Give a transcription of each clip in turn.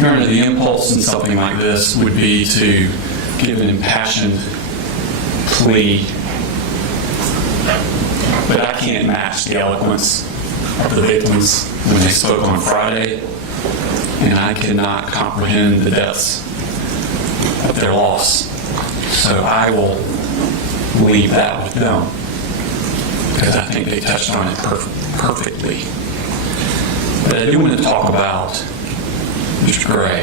Your Honor, the impulse in something like this would be to give an impassioned plea, but I can't match the eloquence of the victims when they spoke on Friday, and I cannot comprehend the depths of their loss. So I will leave that with them, because I think they touched on it perfectly. But I do want to talk about Mr. Gray.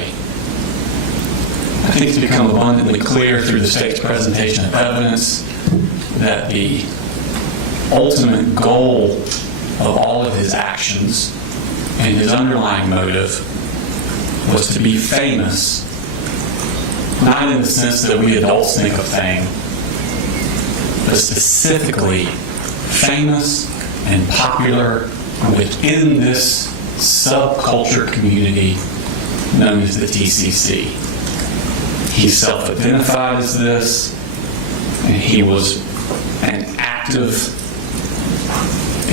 I think it's become abundantly clear through the state's presentation of evidence that the ultimate goal of all of his actions and his underlying motive was to be famous, not in the sense that we adults think of fame, but specifically famous and popular within this subculture community known as the TCC. He self-identified as this, and he was an active,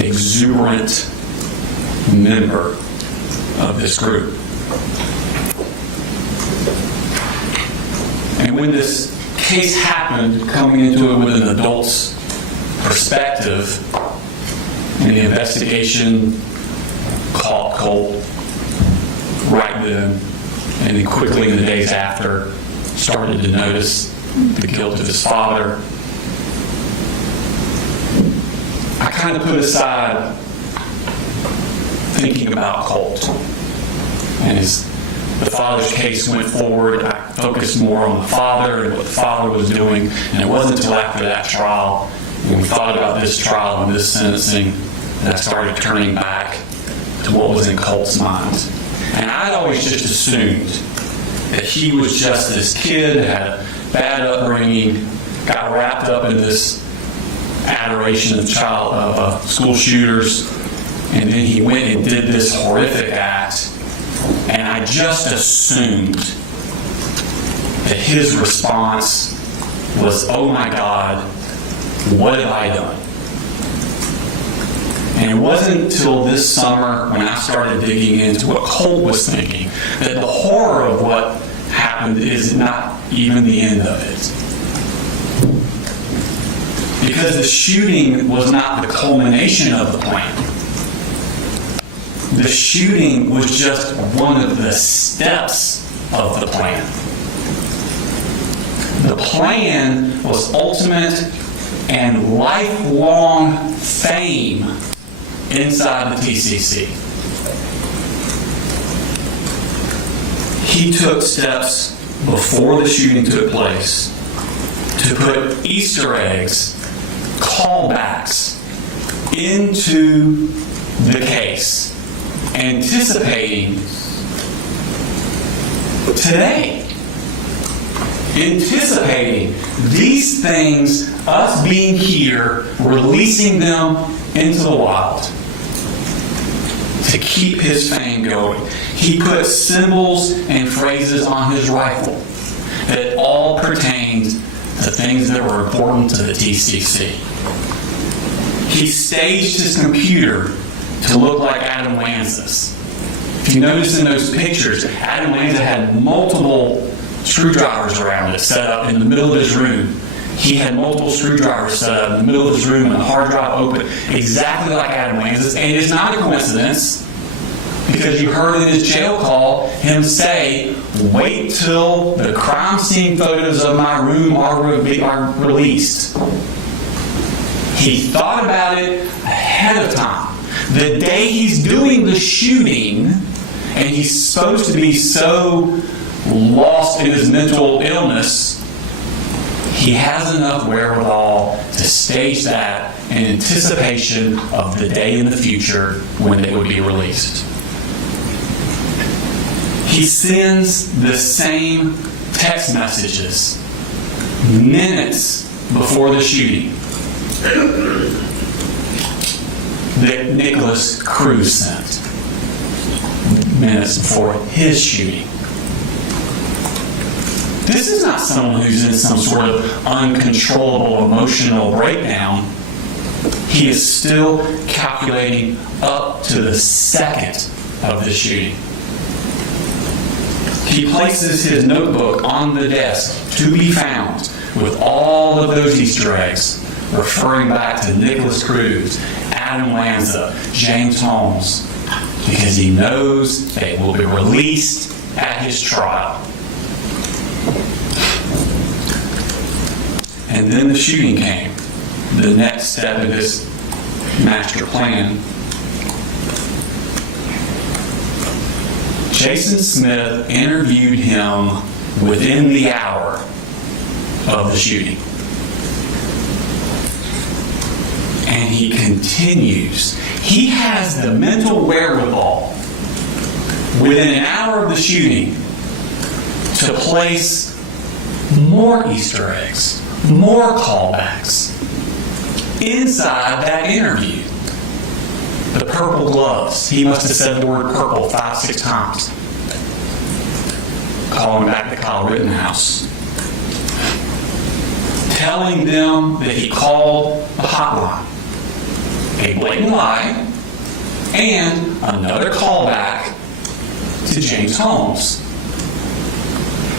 exuberant member of this group. And when this case happened, coming into it with an adult's perspective, and the investigation caught Colt right then, and then quickly in the days after started to notice the guilt of his father, I kind of put aside thinking about Colt. And as the father's case went forward, I focused more on the father and what the father was doing. And it wasn't until after that trial, when we thought about this trial and this sentencing, that I started turning back to what was in Colt's mind. And I'd always just assumed that he was just this kid, had a bad upbringing, got wrapped up in this adoration of school shooters, and then he went and did this horrific act. And I just assumed that his response was, "Oh my God, what have I done?" And it wasn't until this summer when I started digging into what Colt was thinking that the horror of what happened is not even the end of it. Because the shooting was not the culmination of the plan. The shooting was just one of the steps of the plan. The plan was ultimate and lifelong fame inside the TCC. He took steps before the shooting took place to put Easter eggs, callbacks into the case, anticipating today. Anticipating these things, us being here, releasing them into the wild to keep his fame going. He put symbols and phrases on his rifle that all pertained to things that were important to the TCC. He staged his computer to look like Adam Lanza's. If you notice in those pictures, Adam Lanza had multiple screwdrivers around it set up in the middle of his room. He had multiple screwdrivers set up in the middle of his room and a hard drive open, exactly like Adam Lanza's. And it's not a coincidence, because you heard in his jail call him say, "Wait till the crime scene photos of my room are released." He thought about it ahead of time. The day he's doing the shooting, and he's supposed to be so lost in his mental illness, he has enough wherewithal to stage that in anticipation of the day in the future when they would be released. He sends the same text messages minutes before the shooting that Nicholas Cruz sent minutes before his shooting. This is not someone who's in some sort of uncontrollable emotional breakdown. He is still calculating up to the second of the shooting. He places his notebook on the desk to be found with all of those Easter eggs, referring back to Nicholas Cruz, Adam Lanza, James Holmes, because he knows they will be released at his trial. And then the shooting came, the next step in his master plan. Jason Smith interviewed him within the hour of the shooting. And he continues. He has the mental wherewithal within an hour of the shooting to place more Easter eggs, more callbacks inside that interview. The purple gloves. He must have said the word purple 5-6 times. Calling back to Kyle Rittenhouse. Telling them that he called the hotline. A blatant lie. And another callback to James Holmes.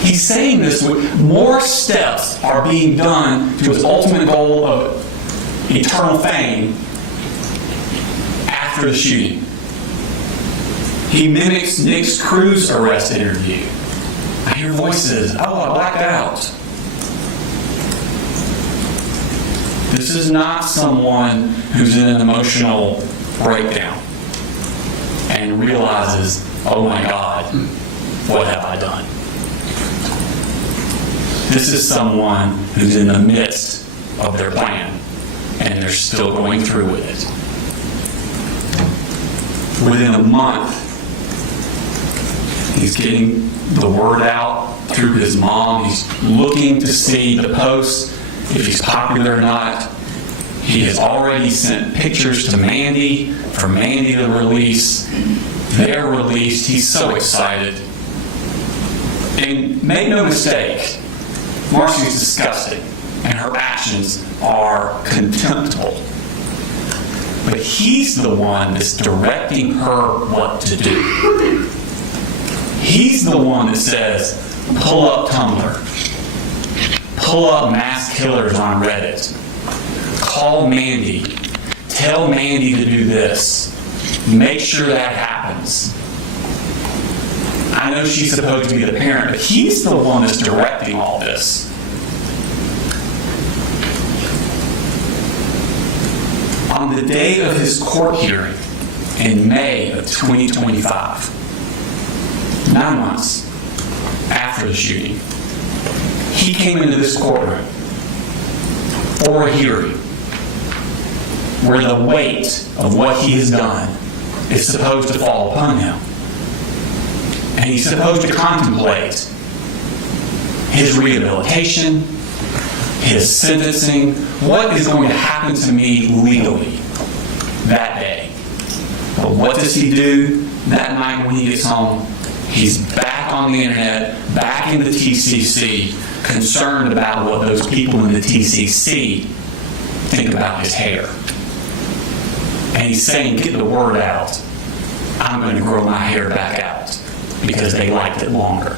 He's saying this with more steps are being done to his ultimate goal of eternal fame after the shooting. He mimics Nick Cruz's arrest interview. I hear voices. Oh, I blacked out. This is not someone who's in an emotional breakdown and realizes, oh my God, what have I done? This is someone who's in the midst of their plan and they're still going through with it. Within a month, he's getting the word out through his mom. He's looking to see the posts, if he's popular or not. He has already sent pictures to Mandy for Mandy to release. They're released. He's so excited. And make no mistake, Marcy's disgusting, and her actions are contemptible. But he's the one that's directing her what to do. He's the one that says, pull up Tumblr. Pull up mass killers on Reddit. Call Mandy. Tell Mandy to do this. Make sure that happens. I know she's supposed to be the parent, but he's the one that's directing all this. On the day of his court hearing in May of 2025, 9 months after the shooting, he came into this courtroom for a hearing where the weight of what he has done is supposed to fall upon him. And he's supposed to contemplate his rehabilitation, his sentencing, what is going to happen to me legally that day. But what does he do that night when he gets home? He's back on the internet, back in the TCC, concerned about what those people in the TCC think about his hair. And he's saying, get the word out. I'm going to grow my hair back out because they liked it longer.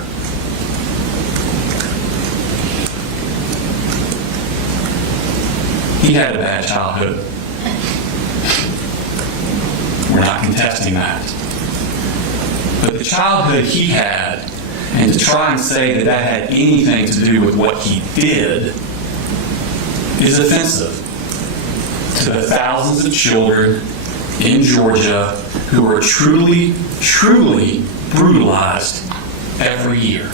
He had a bad childhood. We're not contesting that. But the childhood he had, and to try and say that that had anything to do with what he did, is offensive to the thousands of children in Georgia who are truly, truly brutalized every year.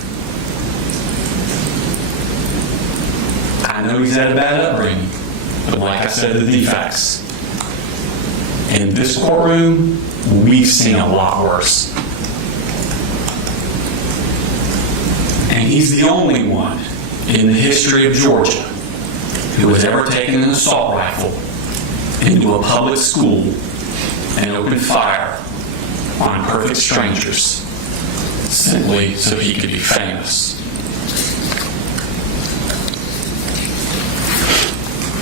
I know he's had a bad upbringing, but like I said, the defects. In this courtroom, we've seen a lot worse. And he's the only one in the history of Georgia who has ever taken an assault rifle into a public school and opened fire on perfect strangers simply so he could be famous.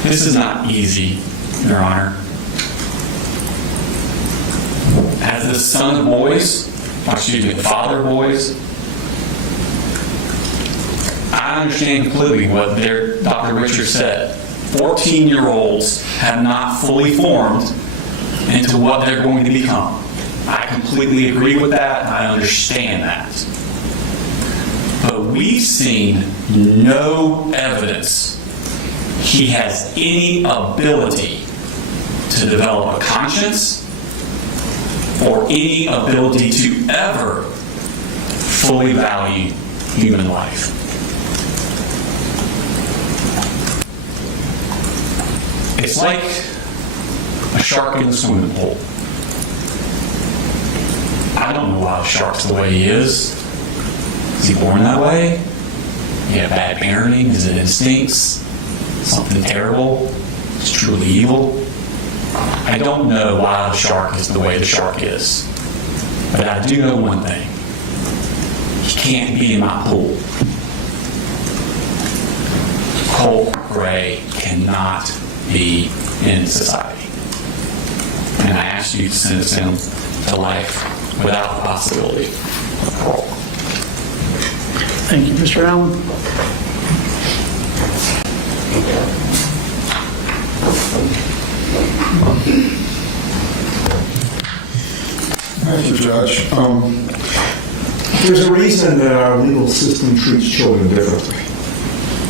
This is not easy, Your Honor. As the son of boys, the father of boys, I understand completely what Dr. Richards said. 14-year-olds have not fully formed into what they're going to become. I completely agree with that, and I understand that. But we've seen no evidence he has any ability to develop a conscience or any ability to ever fully value human life. It's like a shark in the swimming pool. I don't know why the shark's the way he is. Is he born that way? He had bad parenting? Is it instincts? Something terrible? It's truly evil? I don't know why the shark is the way the shark is. But I do know one thing. He can't be in my pool. Colt Gray cannot be in society. And I ask you to sentence him to life without the possibility of parole. Thank you, Mr. Allen. Thank you, Judge. There's a reason that our legal system treats children differently.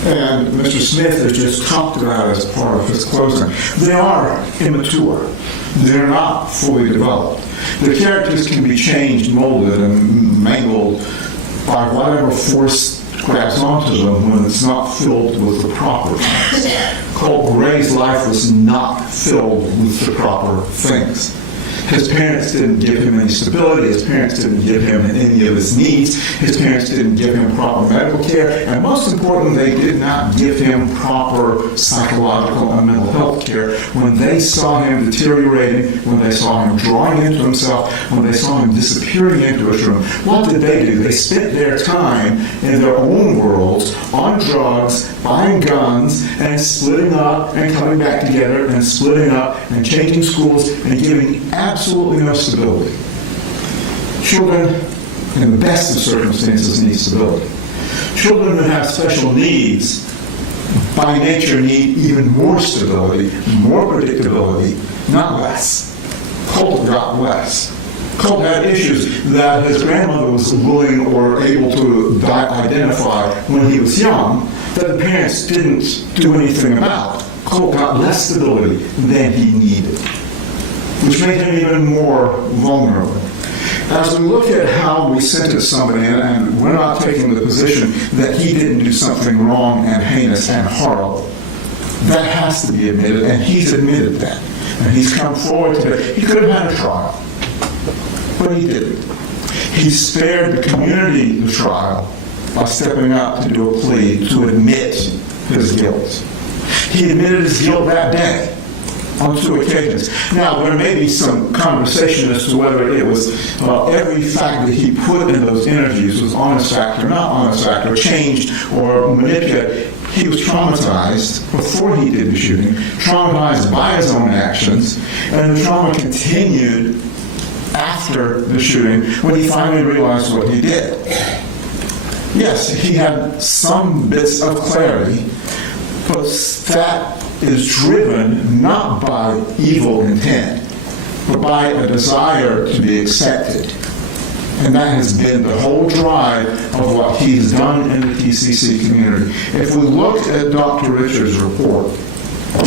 And Mr. Smith has just talked about it as part of his closing. They are immature. They're not fully developed. The characters can be changed, molded, and mangled by whatever force grabs onto them when it's not filled with the proper things. Colt Gray's life was not filled with the proper things. His parents didn't give him any stability. His parents didn't give him any of his needs. His parents didn't give him proper medical care. And most importantly, they did not give him proper psychological and mental health care. When they saw him deteriorating, when they saw him drawing into himself, when they saw him disappearing into his room, what did they do? They spent their time in their own worlds, on drugs, buying guns, and splitting up and coming back together and splitting up and changing schools and giving absolutely no stability. Children, in the best of circumstances, need stability. Children who have special needs, by nature, need even more stability, more predictability, not less. Colt got less. Colt had issues that his grandmother was willing or able to identify when he was young that the parents didn't do anything about. Colt got less stability than he needed, which made him even more vulnerable. As we look at how we sentence somebody, and we're not taking the position that he didn't do something wrong and heinous and horrible, that has to be admitted, and he's admitted that. And he's come forward today. He could have had a trial, but he didn't. He spared the community the trial by stepping up to do a plea to admit his guilt. He admitted his guilt that day on 2 occasions. Now, there may be some conversation as to whether it was every fact that he put in those interviews was honest fact or not honest fact, or changed or manipulated. He was traumatized before he did the shooting, traumatized by his own actions, and the trauma continued after the shooting when he finally realized what he did. Yes, he had some bits of clarity, but that is driven not by evil intent, but by a desire to be accepted. And that has been the whole drive of what he's done in the TCC community. If we look at Dr. Richards' report,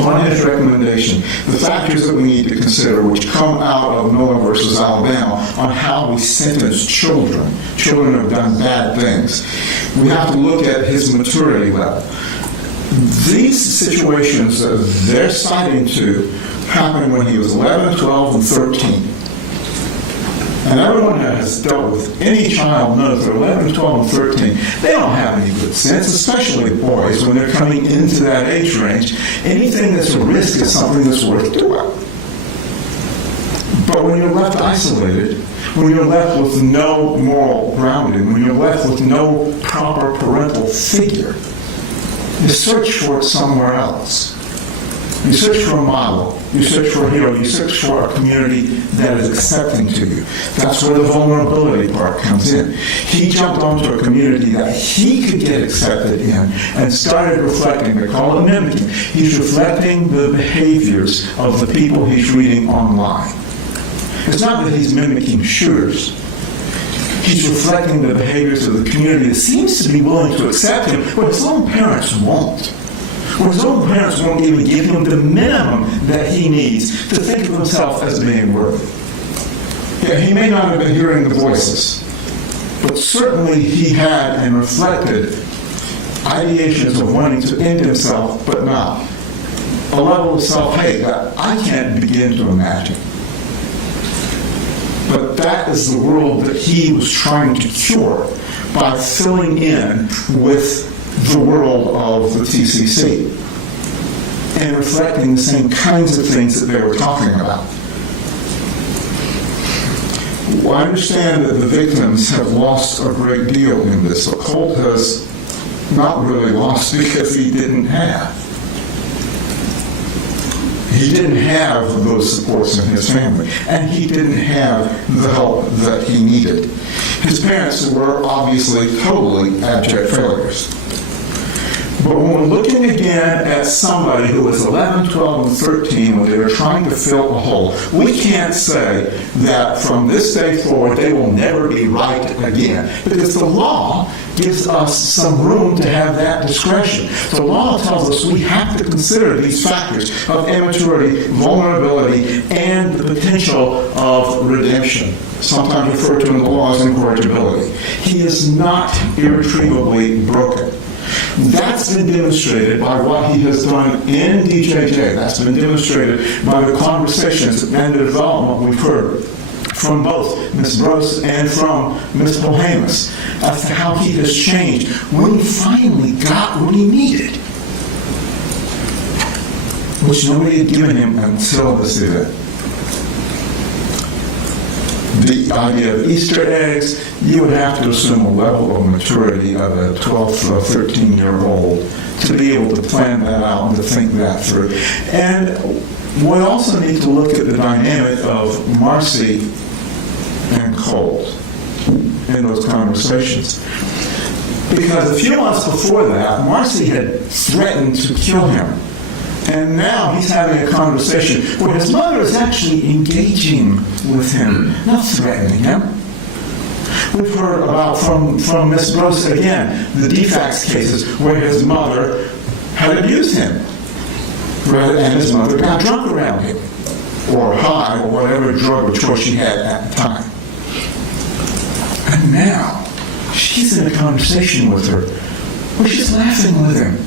on his recommendation, the factors that we need to consider, which come out of Miller versus Alabama, on how we sentence children who have done bad things, we have to look at his maturity level. These situations that they're citing to happened when he was 11, 12, and 13. And everyone that has dealt with any child knows that 11, 12, and 13, they don't have any good sense, especially boys, when they're coming into that age range. Anything that's a risk is something that's worth doing. But when you're left isolated, when you're left with no moral grounding, when you're left with no proper parental figure, you search for it somewhere else. You search for a model. You search for a hero. You search for a community that is accepting to you. That's where the vulnerability part comes in. He jumped onto a community that he could get accepted in and started reflecting. They call it mimicking. He's reflecting the behaviors of the people he's reading online. It's not that he's mimicking shooters. He's reflecting the behaviors of the community that seems to be willing to accept him, but his own parents won't. Or his own parents won't even give him the minimum that he needs to think of himself as being worthy. Yeah, he may not have been hearing the voices, but certainly he had and reflected ideations of wanting to end himself, but not. A level of self-hate that I can't begin to imagine. But that is the world that he was trying to cure by filling in with the world of the TCC and reflecting the same kinds of things that they were talking about. Well, I understand that the victims have lost a great deal in this. So Colt has not really lost because he didn't have. He didn't have those supports in his family, and he didn't have the help that he needed. His parents were obviously totally abject failures. But when we're looking again at somebody who was 11, 12, and 13 when they were trying to fill a hole, we can't say that from this day forward they will never be right again, because the law gives us some room to have that discretion. The law tells us we have to consider these factors of immaturity, vulnerability, and the potential of redemption, sometimes referred to in the law as incorrigibility. He is not irretrievably broken. That's been demonstrated by what he has done in DJJ. That's been demonstrated by the conversations and the development we've heard from both Ms. Brose and from Ms. Bohemus as to how he has changed when he finally got what he needed, which nobody had given him until this event. The idea of Easter eggs, you would have to assume a level of maturity of a 12 or 13-year-old to be able to plan that out and to think that through. And we also need to look at the dynamic of Marcy and Colt in those conversations. Because a few months before that, Marcy had threatened to kill him. And now he's having a conversation where his mother is actually engaging with him, not threatening him. We've heard about from Miss Brose again, the defects cases where his mother had abused him, and his mother got drunk around him, or high, or whatever drug of choice she had at the time. And now she's in a conversation with her where she's laughing with him.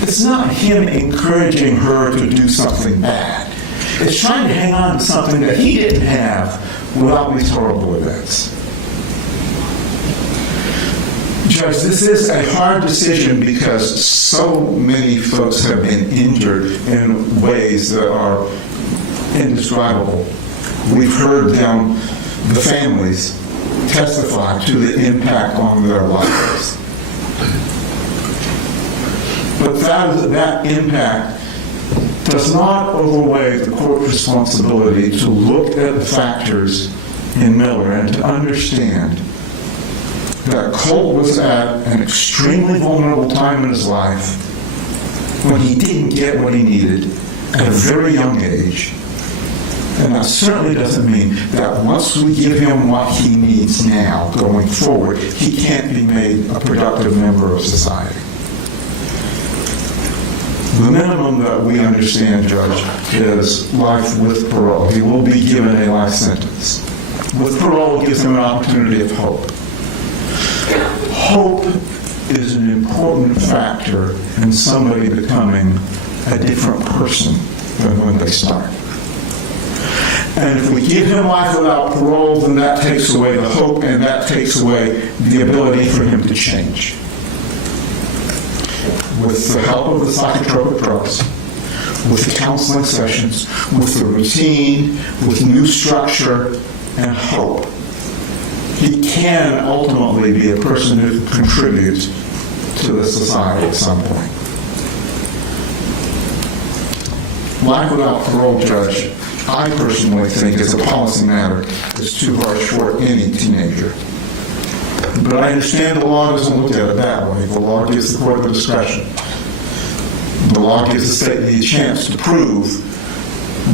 It's not him encouraging her to do something bad. It's trying to hang on to something that he didn't have without these horrible events. Judge, this is a hard decision because so many folks have been injured in ways that are indescribable. We've heard them, the families, testify to the impact on their lives. But that impact does not overweigh the court's responsibility to look at the factors in Miller and to understand that Colt was at an extremely vulnerable time in his life when he didn't get what he needed at a very young age. And that certainly doesn't mean that once we give him what he needs now going forward, he can't be made a productive member of society. The minimum that we understand, Judge, is life with parole. He will be given a life sentence. With parole, it gives him an opportunity of hope. Hope is an important factor in somebody becoming a different person than when they start. And if we give him life without parole, then that takes away the hope and that takes away the ability for him to change. With the help of the psychotropic drugs, with the counseling sessions, with the routine, with new structure and hope, he can ultimately be a person who contributes to the society at some point. Life without parole, Judge, I personally think as a policy matter is too harsh for any teenager. But I understand the law doesn't look at it that way. The law gives the court the discretion. The law gives the state the chance to prove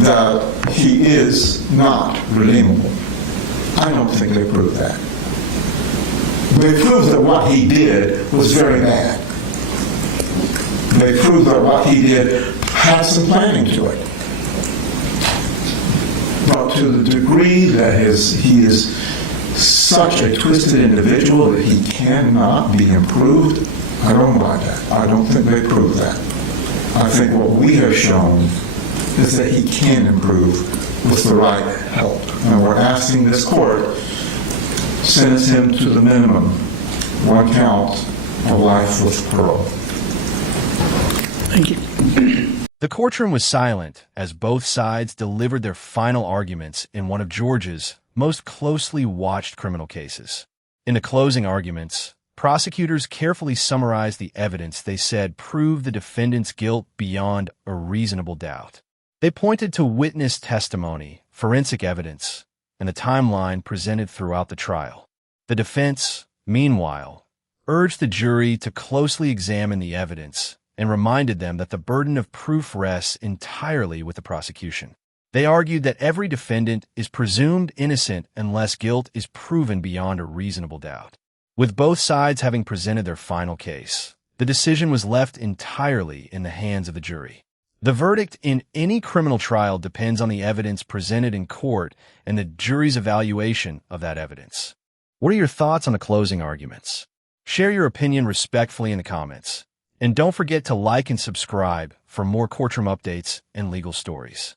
that he is not redeemable. I don't think they proved that. They proved that what he did was very bad. They proved that what he did had some planning to it. But to the degree that he is such a twisted individual that he cannot be improved, I don't buy that. I don't think they proved that. I think what we have shown is that he can improve with the right help. And we're asking this court sentence him to the minimum, 1 count of life with parole. Thank you. The courtroom was silent as both sides delivered their final arguments in one of Georgia's most closely watched criminal cases. In the closing arguments, prosecutors carefully summarized the evidence they said proved the defendant's guilt beyond a reasonable doubt. They pointed to witness testimony, forensic evidence, and the timeline presented throughout the trial. The defense, meanwhile, urged the jury to closely examine the evidence and reminded them that the burden of proof rests entirely with the prosecution. They argued that every defendant is presumed innocent unless guilt is proven beyond a reasonable doubt. With both sides having presented their final case, the decision was left entirely in the hands of the jury. The verdict in any criminal trial depends on the evidence presented in court and the jury's evaluation of that evidence. What are your thoughts on the closing arguments? Share your opinion respectfully in the comments. And don't forget to like and subscribe for more courtroom updates and legal stories.